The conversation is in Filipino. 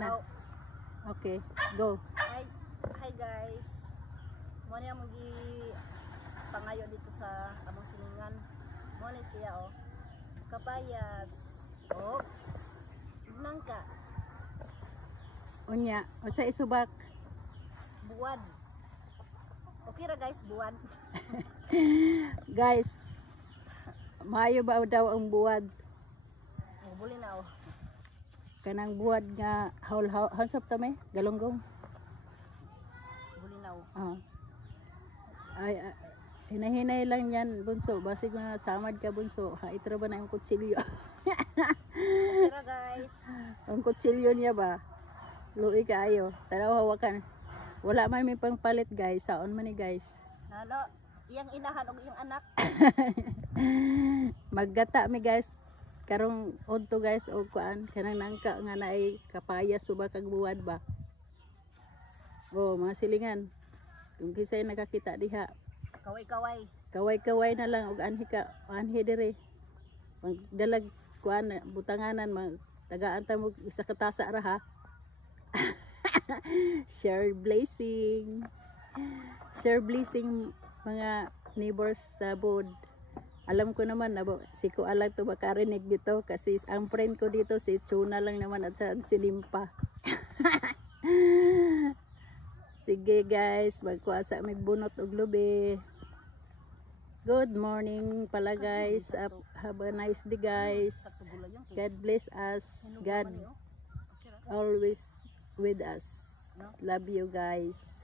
na. Okay, go. Hi guys. Mo niya magi pangayo dito sa among silingan. Mo ni siya kapayas. Nangka. Unya, usa isubak. Buwan. Okay ra guys, buwan. Guys, maayo ba daw ang buwad? Buli na Kanang buwad nga hansap ta may galunggong. Buli na Ay, hinahinay lang yan bunso, basig na samad ka bunso, hait ra ba na yung kutsilyo? Okay ra guys. Ang kutsilyo niya ba? Luwi kaayo, taraw hawakan. Wala man may pangpalit guys, saon man ni guys. Nalo, iyang inahan og iyang anak. Maggata mi guys, karong odto guys og kuan kanang nangka nga naay kapayas subak kag buwad ba. Mga silingan. Kung kisay nakakita diha, kaway-kaway na lang og anhi dire. Magdalag kuan butanganan tagaan ta mo isa ka tasa ra ha. Share blessing mga neighbors sa bod. Alam ko naman na si ko alag to makarinig dito kasi ang friend ko dito si Chuna lang naman at si Limpa. Sige guys, magkuasa may bunot og lubi. Good morning pala guys. Have a nice day guys. God bless us. God always with us. Love you guys.